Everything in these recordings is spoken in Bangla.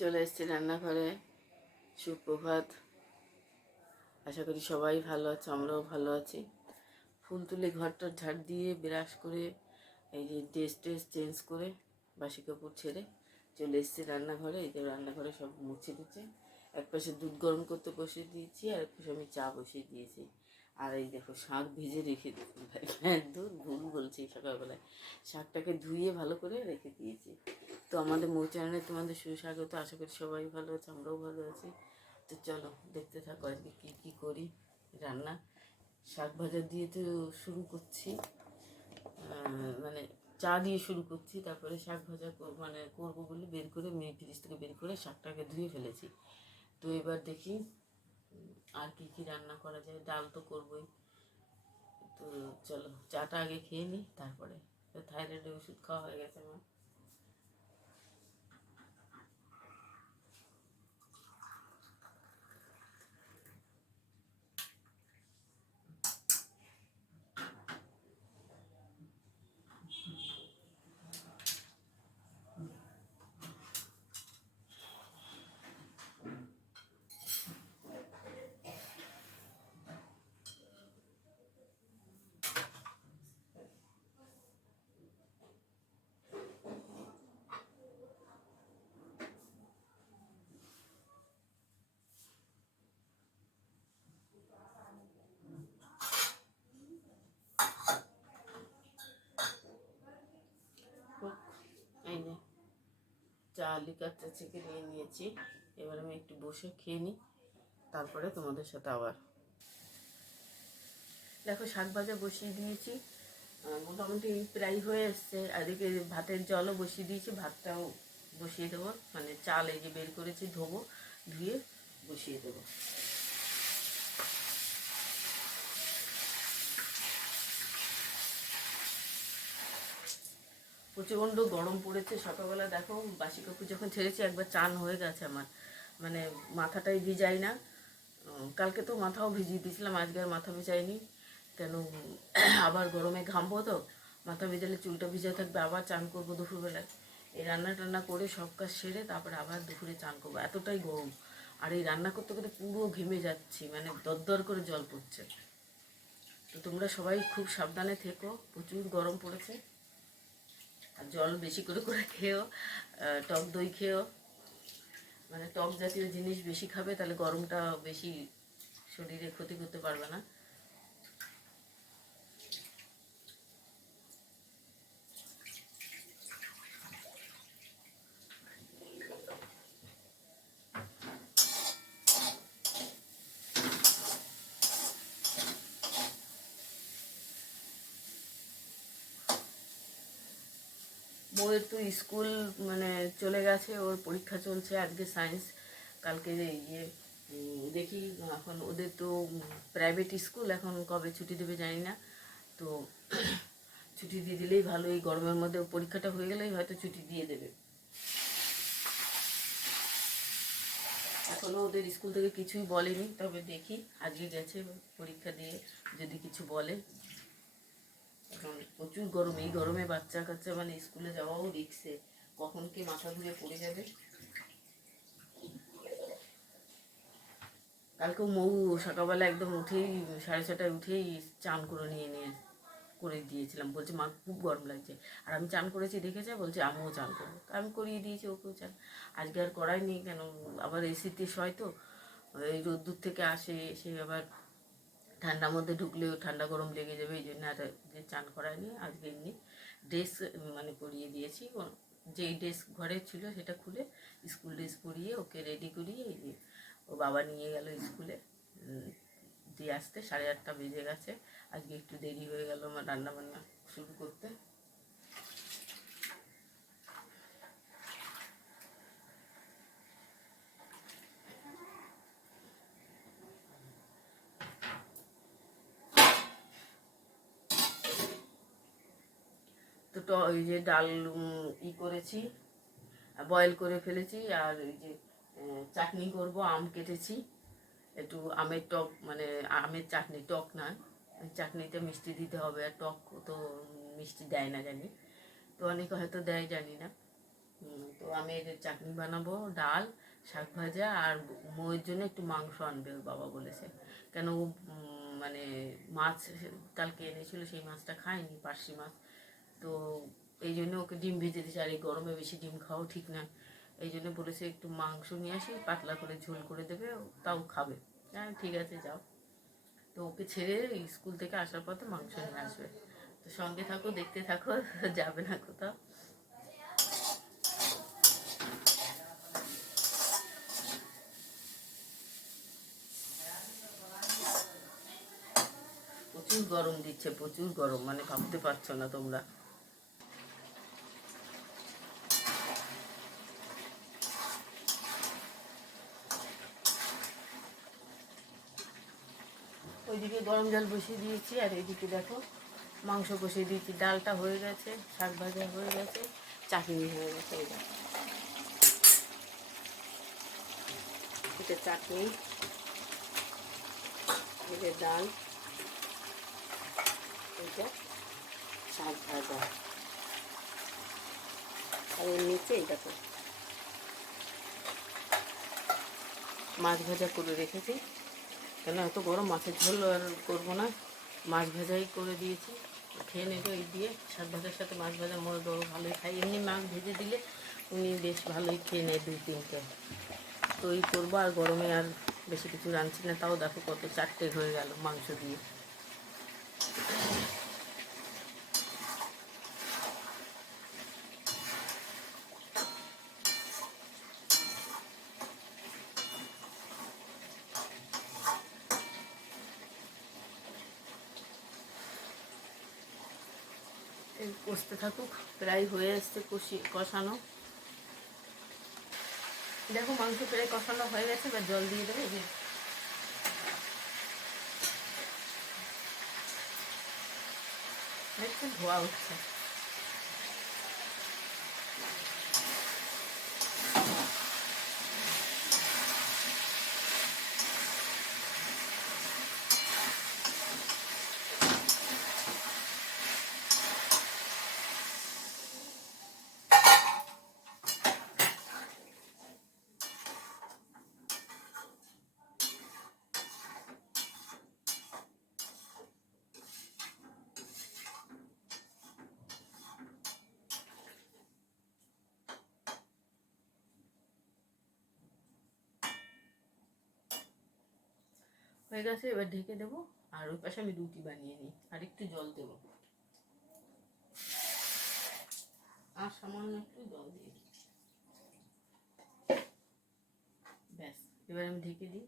চলে এসেছি রান্নাঘরে। সুপ্রভাত। আশা করি সবাই ভালো আছে, আমরাও ভালো আছি। ফুল তুলে ঘরটা ঝাড় দিয়ে ব্রাশ করে এই যে ড্রেস চেঞ্জ করে বাসি কাপড় ছেড়ে চলে এসেছি রান্নাঘরে। এই যে রান্নাঘরে সব মুছে দিচ্ছে। এক পাশে দুধ গরম করতে বসিয়ে দিয়েছি, আর এক পাশে আমি চা বসিয়ে দিয়েছি। আর এই দেখো শাক ভিজে রেখে দিয়েছি। একদম ভুল বলছি, সকালবেলায় শাকটাকে ধুয়ে ভালো করে রেখে দিয়েছি। তো আমাদের মৌ চ্যানেলে তোমাদের সুস্বাগত। আশা করি সবাই ভালো আছে, আমরাও ভালো আছি। তো চলো দেখতে থাকো আজকে কী কী করি রান্না। শাক ভাজা দিয়ে তো শুরু করছি, মানে চা দিয়ে শুরু করছি। তারপরে শাক ভাজা মানে করবো বলে বের করে ফ্রিজ থেকে বের করে শাকটাকে ধুয়ে ফেলেছি। তো এবার দেখি আর কি কি রান্না করা যায়। ডাল তো করবোই। তো চলো চাটা আগে খেয়ে নিই, তারপরে থাইরয়েডের ওষুধ খাওয়া হয়ে গেছে আমার। এই যে চা লিকার চা থেকে নিয়ে নিয়েছি। এবার আমি একটু বসে খেয়ে নিই, তারপরে তোমাদের সাথে আবার। দেখো শাক ভাজা বসিয়ে দিয়েছি, মোটামুটি প্রায় হয়ে এসছে। আর এদিকে ভাতের জলও বসিয়ে দিয়েছি, ভাতটাও বসিয়ে দেবো। মানে চাল এই যে বের করেছি, ধোবো, ধুয়ে বসিয়ে দেবো। প্রচণ্ড গরম পড়েছে। সকালবেলা দেখো বাসি কাপড় যখন ছেড়েছি একবার চান হয়ে গেছে আমার, মানে মাথাটাই ভিজাই না। কালকে তো মাথাও ভিজিয়ে দিয়েছিলাম, আজকে আর মাথা ভিজাইনি। কেন আবার গরমে ঘামবো, তো মাথা ভেজালে চুলটা ভিজে থাকবে। আবার চান করবো দুপুরবেলায়। এই রান্না টান্না করে সব কাজ সেরে তারপরে আবার দুপুরে চান করবো, এতটাই গরম। আর এই রান্না করতে করতে পুরো ঘেমে যাচ্ছি, মানে দরদর করে জল পড়ছে। তো তোমরা সবাই খুব সাবধানে থেকো, প্রচুর গরম পড়েছে। আর জল বেশি করে করে খেও, টক দই খেও। মানে টক জাতীয় জিনিস বেশি খাবে, তাহলে গরমটা বেশি শরীরে ক্ষতি করতে পারবে না। বউয়ের তো স্কুল মানে চলে গেছে, ওর পরীক্ষা চলছে আজকে সায়েন্স, কালকে ইয়ে দেখি। এখন ওদের তো প্রাইভেট স্কুল, এখন কবে ছুটি দেবে জানি না। তো ছুটি দিয়ে দিলেই ভালো, এই গরমের মধ্যে পরীক্ষাটা হয়ে গেলেই হয়তো ছুটি দিয়ে দেবে। এখনও ওদের স্কুল থেকে কিছুই বলেনি, তবে দেখি আজকে গেছে পরীক্ষা দিয়ে, যদি কিছু বলে। এখন প্রচুর গরম, এই গরমে বাচ্চা কাচ্চা মানে স্কুলে যাওয়াও রিস্কে, কখন কি মাথা ঘুরে পড়ে যাবে। কালকেও মৌ সকালবেলা একদম উঠেই 6:30টায় উঠেই চান করে নিয়ে করে দিয়েছিলাম। বলছে মা খুব গরম লাগছে, আর আমি চান করেছি দেখেছে, বলছে আমিও চান করবো। তা আমি করিয়ে দিয়েছি ওকেও চান। আজকে আর করাইনি, কেন আবার এসিতে শয় তো, এই রোদ্দুর থেকে আসে, এসে আবার ঠান্ডার মধ্যে ঢুকলেও ঠান্ডা গরম লেগে যাবে, এই জন্য আর যে চান করায়নি। আজকে এমনি ড্রেস মানে পরিয়ে দিয়েছি, যেই ড্রেস ঘরে ছিল সেটা খুলে স্কুল ড্রেস পরিয়ে ওকে রেডি করিয়ে এই যে ও বাবা নিয়ে গেল স্কুলে। দিয়ে আসতে 8:30 বেজে গেছে। আজকে একটু দেরি হয়ে গেল আমার রান্না বান্না শুরু করতে। তো ওই যে ডাল করেছি, বয়েল করে ফেলেছি। আর ওই যে চাটনি করব, আম কেটেছি, একটু আমের টক, মানে আমের চাটনি, টক না, চাটনিতে মিষ্টি দিতে হবে। আর টক তো মিষ্টি দেয় না জানি, তো অনেকে হয়তো দেয় জানি না। তো আমি এই যে চাটনি বানাবো, ডাল, শাক ভাজা, আর মইয়ের জন্য একটু মাংস আনবে ওর বাবা বলেছে। কেন ও মানে মাছ কালকে এনেছিল, সেই মাছটা খায়নি, পার্শে মাছ। তো এই জন্য ওকে ডিম ভেজে দিয়েছে, আর এই গরমে বেশি ডিম খাওয়াও ঠিক না। এই জন্য বলেছে একটু মাংস নিয়ে আসি, পাতলা করে ঝোল করে দেবে, তাও খাবে। হ্যাঁ ঠিক আছে যাও। তো ওকে ছেড়ে স্কুল থেকে আসার পর তো মাংস নিয়ে আসবে। তো সঙ্গে থাকো, দেখতে থাকো, যাবে না কোথাও। প্রচুর গরম দিচ্ছে, প্রচুর গরম, মানে ভাবতে পারছো না তোমরা। ওইদিকে গরম জল বসিয়ে দিয়েছি, আর এইদিকে দেখো মাংস বসিয়ে দিয়েছি। ডালটা হয়ে গেছে, শাক ভাজা হয়ে গেছে, চাটনি হয়ে গেছে। এটা চাটনি, এটা ডাল, এটা শাক ভাজা, আর এর নিচে এই দেখো মাছ ভাজা করে রেখেছি। কেন এত গরম, মাছের ঝোল আর করবো না, মাছ ভাজাই করে দিয়েছি। খেয়ে নেবে এই দিয়ে, শাক ভাজার সাথে মাছ ভাজা মোর বড় ভালোই খাই। এমনি মাছ ভেজে দিলে উনি বেশ ভালোই খেয়ে নেয়, 2-3টে। তো এই করবো, আর গরমে আর বেশি কিছু রাঁধছি না। তাও দেখো কত 4টে হয়ে গেল মাংস দিয়ে। কষতে থাকুক, প্রায় হয়ে এসছে কষানো। দেখো মাংস প্রায় কষানো হয়ে গেছে, এবার জল দিয়ে দেবে। এই যে দেখছেন ধোয়া উঠছে। হয়ে গেছে, এবার ঢেকে দেবো। আর ওই পাশে আমি রুটি বানিয়ে নিই, আর একটু জল দেবো, আর সামান্য একটু জল দিয়ে দিই। ব্যাস, এবার আমি ঢেকে দিই।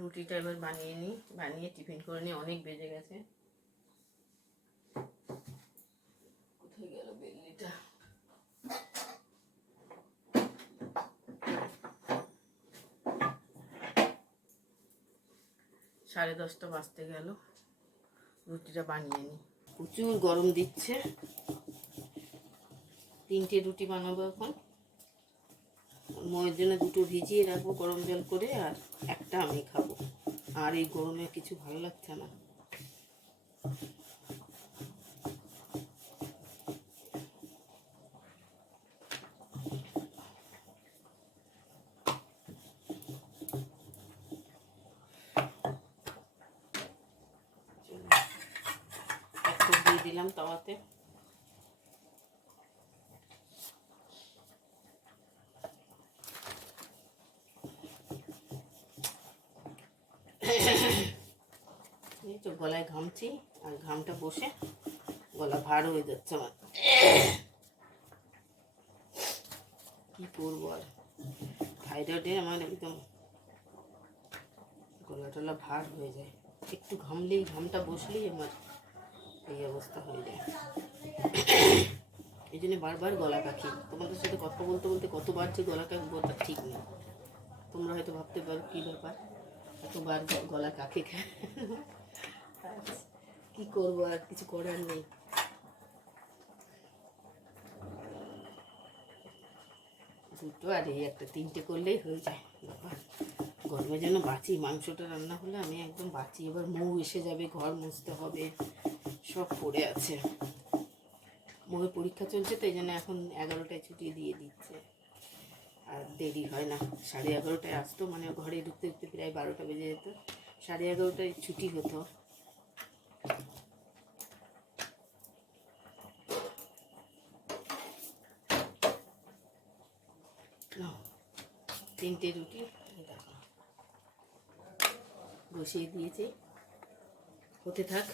রুটিটা এবার বানিয়ে নিই, বানিয়ে টিফিন করে নিই। অনেক বেজে গেছে। কোথায় গেল বেলনিটা? 10:30 বাজতে গেল। রুটিটা বানিয়ে নিই। প্রচুর গরম দিচ্ছে। 3টে রুটি বানাবো এখন। ময়ের জন্য 2টো ভিজিয়ে রাখবো গরম জল করে, আর একটা আমি খাবো। আর এই গরমে কিছু ভালো লাগছে না। একটু দিয়ে দিলাম তাওয়াতে। এই তো গলায় ঘামছি, আর ঘামটা বসে গলা ভার হয়ে যাচ্ছে আমার। কি করবো আর, থাইরয়েডে আমার একদম গলা টলা ভার হয়ে যায়। একটু ঘামলেই, ঘামটা বসলেই আমার এই অবস্থা হয়ে যায়। এই জন্য বারবার গলা কাশি। তোমাদের সাথে কথা বলতে বলতে কতবার যে গলা কাশবো তার ঠিক নেই। তোমরা হয়তো ভাবতে পারো কী ব্যাপার, এতবার গলা কাকে খায়। কী করবো, আর কিছু করার নেই। দুটো আর এই একটা, তিনটে করলেই হয়ে যায় ব্যাপার। গরমে যেন বাঁচি, মাংসটা রান্না হলে আমি একদম বাঁচি। এবার মৌ এসে যাবে, ঘর মুছতে হবে, সব পড়ে আছে। মৌয়ের পরীক্ষা চলছে তো এই জন্য এখন 11টায় ছুটি দিয়ে দিচ্ছে, আর দেরি হয় না। 11:30টায় আসতো, মানে ঘরে ঢুকতে ঢুকতে প্রায় 12টা বেজে যেত। 11:30টায় ছুটি হতো। তিনটে রুটি বসিয়ে দিয়েছি, হতে থাক।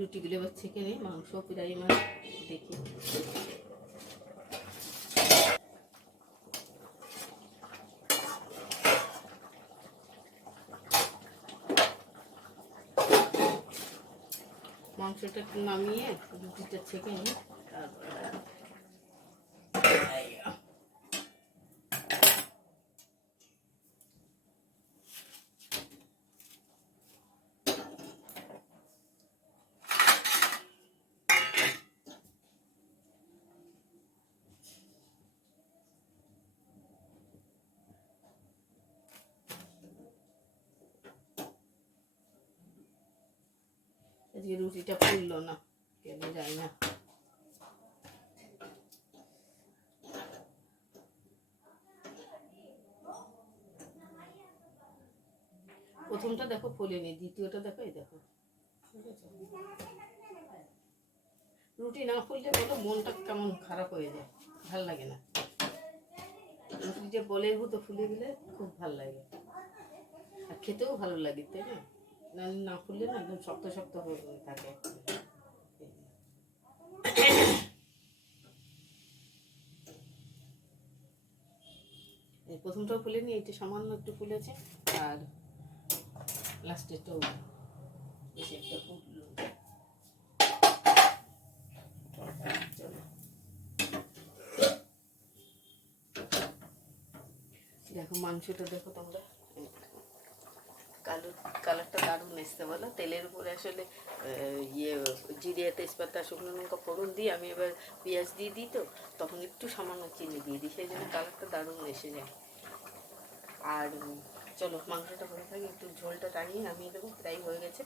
রুটিগুলো এবার ছেঁকে নিই, মাংস প্রায় আমার দেখি। মাংসটা একটু নামিয়ে রুটিটা ছেঁকে নিই, তারপরে আজকে রুটিটা ফুললো না, কেন যায় না। প্রথমটা দেখো ফোলেনি, দ্বিতীয়টা দেখো, এই দেখো। রুটি না ফুললে বলো মনটা কেমন খারাপ হয়ে যায়, ভাল লাগে না। রুটি যে বলের মতো ফুলে গেলে খুব ভাল লাগে, আর খেতেও ভালো লাগে, তাই না? না ফুললে না একদম শক্ত শক্ত হয়ে থাকে। এই প্রথমটাও ফুলেনি, এইটা সামান্য একটু ফুলেছে, আর লাস্টেরটাও বেশি একটা ফুটলো। দেখো মাংসটা দেখো তোমরা, কালারটা দারুণ এসছে বলো। তেলের উপরে আসলে জিরে তেজপাতা শুকনো লঙ্কা ফোড়ন দিই, আমি এবার পেঁয়াজ দিয়ে দিই, তো তখন একটু সামান্য চিনি দিয়ে দিই, সেই জন্য কালারটা দারুণ এসে যায়। আর চলো মাংসটা হয়ে থাকে, একটু ঝোলটা টানিয়ে নামিয়ে দেবো, প্রায় হয়ে গেছে।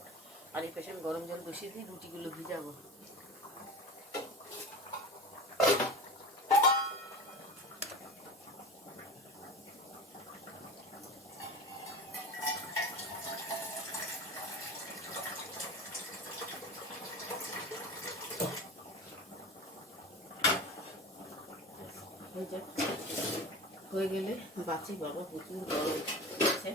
আর এই পেছনে গরম জল বসিয়ে দিই, রুটিগুলো ভিজাবো। হয়ে গেলে বাঁচি বাবা, প্রচুর গরম আছে।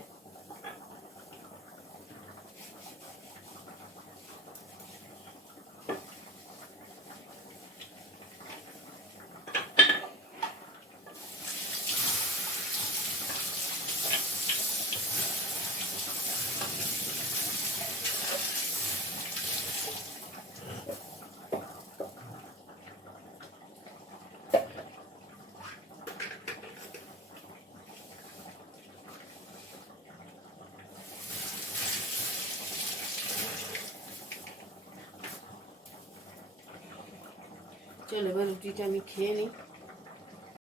চলো এবার রুটিটা আমি খেয়ে নিই।